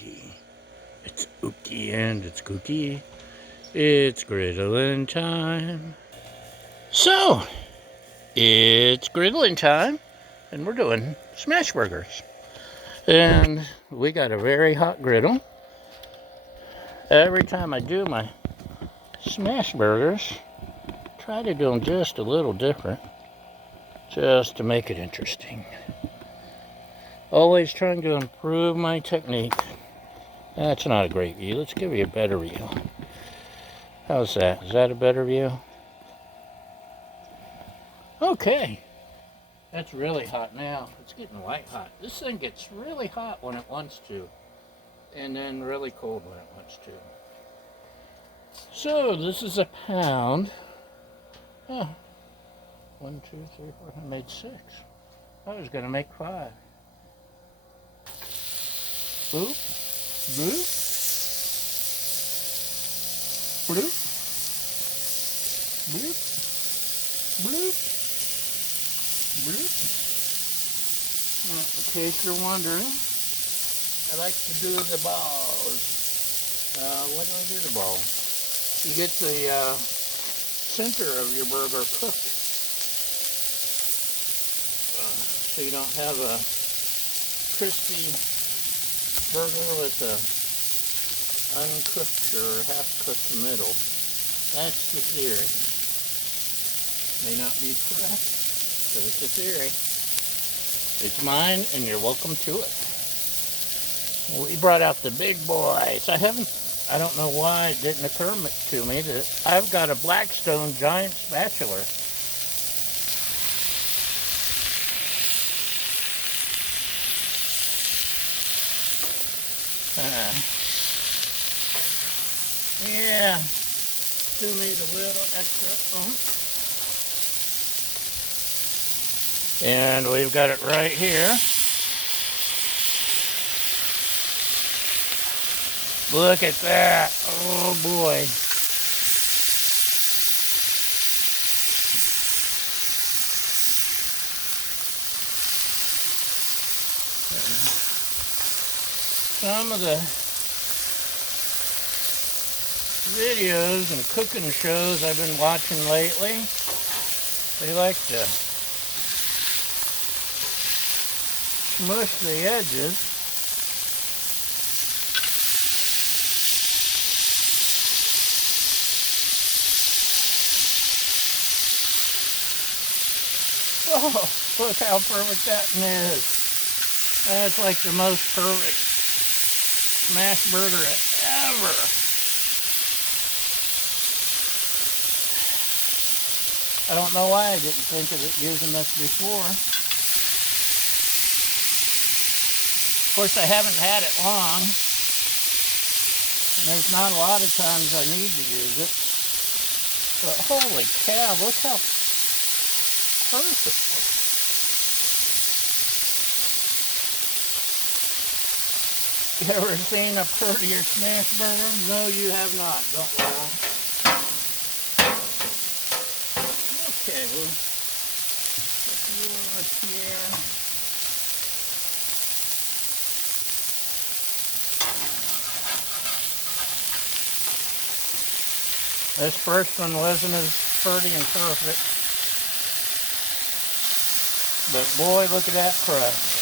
spooky. It's spooky and it's kooky. It's griddling time. So, it's griddling time, and we're doing smash burgers. And we got a very hot griddle. Every time I do my smash burgers, try to do them just a little different, just to make it interesting. Always trying to improve my technique. That's not a great view. Let's give you a better view. How's that? Is that a better view? Okay. That's really hot now. It's getting white hot. This thing gets really hot when it wants to, and then really cold when it wants to. So this is a pound. Oh, 1, 2, 3, 4. I made 6. I was going to make 5. Boop, boop, bloop, bloop, bloop, bloop. Now, in case you're wondering, I like to do the balls. What do I do the ball? You get the center of your burger cooked, so you don't have a crispy burger with a uncooked or half-cooked middle. That's the theory. May not be correct, but it's a theory. It's mine, and you're welcome to it. We brought out the big boys. I don't know why it didn't occur to me that I've got a Blackstone giant spatula. Yeah, do need a little extra. And we've got it right here. Look at that. Oh boy. Some of the videos and cooking shows I've been watching lately, they like to smush the edges. Oh, look how perfect that is. That's like the most perfect smash burger ever. I don't know why I didn't think of it using this before. Of course, I haven't had it long. And there's not a lot of times I need to use it. But holy cow, look how perfect. You ever seen a prettier smash burger? No, you have not. Don't lie. Okay, well, put you over here. This first one wasn't as pretty and perfect. But boy, look at that crust.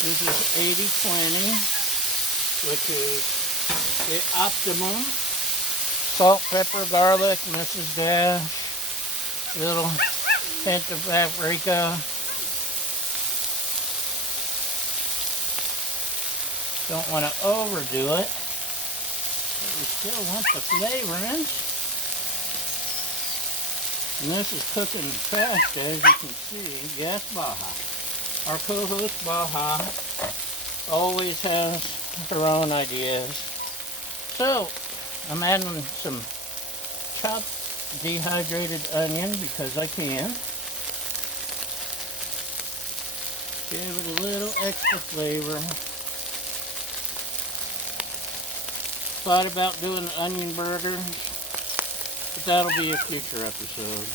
This is 80-20, which is the optimum. Salt, pepper, garlic, Mrs. Dash, little hint of paprika. Don't want to overdo it, but we still want the flavorings. And this is cooking fast, as you can see. Yes, Baja. Our co-host Baja always has her own ideas. So, I'm adding some chopped dehydrated onion because I can. Give it a little extra flavor. Thought about doing an onion burger, but that'll be a future episode.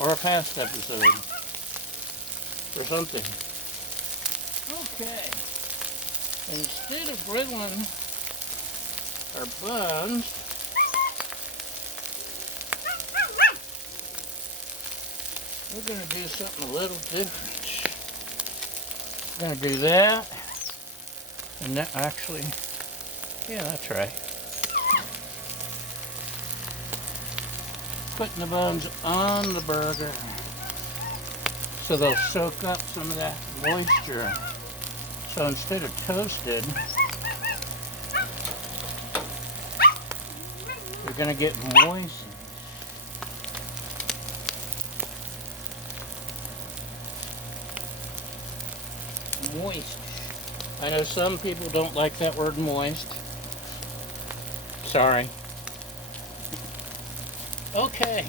Or a past episode. Or something. Okay. Instead of griddling our buns, we're going to do something a little different. We're going to do that. And that actually, yeah, that's right. Putting the buns on the burger so they'll soak up some of that moisture. So instead of toasted, you're going to get moist. Moist. I know some people don't like that word moist. Sorry. Okay,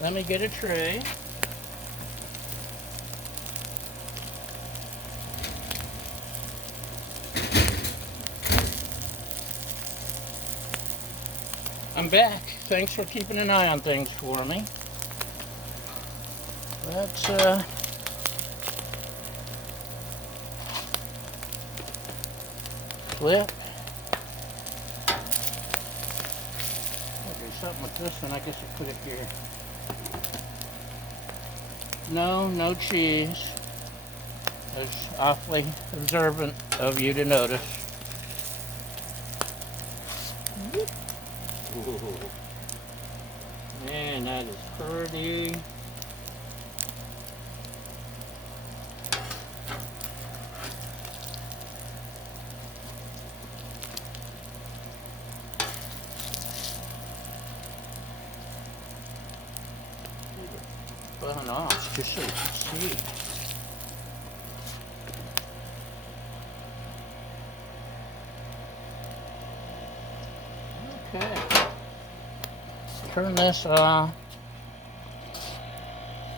let me get a tray. I'm back. Thanks for keeping an eye on things for me. Let's flip. I'll do something with this one. I guess I put it here. No cheese. It's awfully observant of you to notice. Ooh. Man, that is pretty. Bun off, just so you can see. Okay. Turn this off.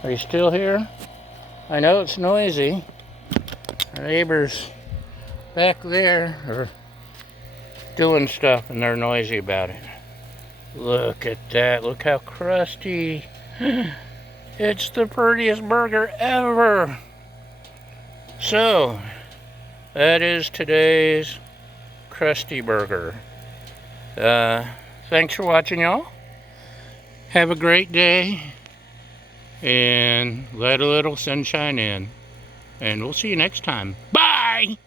Are you still here? I know it's noisy. Our neighbors back there are doing stuff and they're noisy about it. Look at that. Look how crusty. It's the prettiest burger ever. So, that is today's crusty burger. Thanks for watching, y'all. Have a great day. And let a little sunshine in. And we'll see you next time. Bye!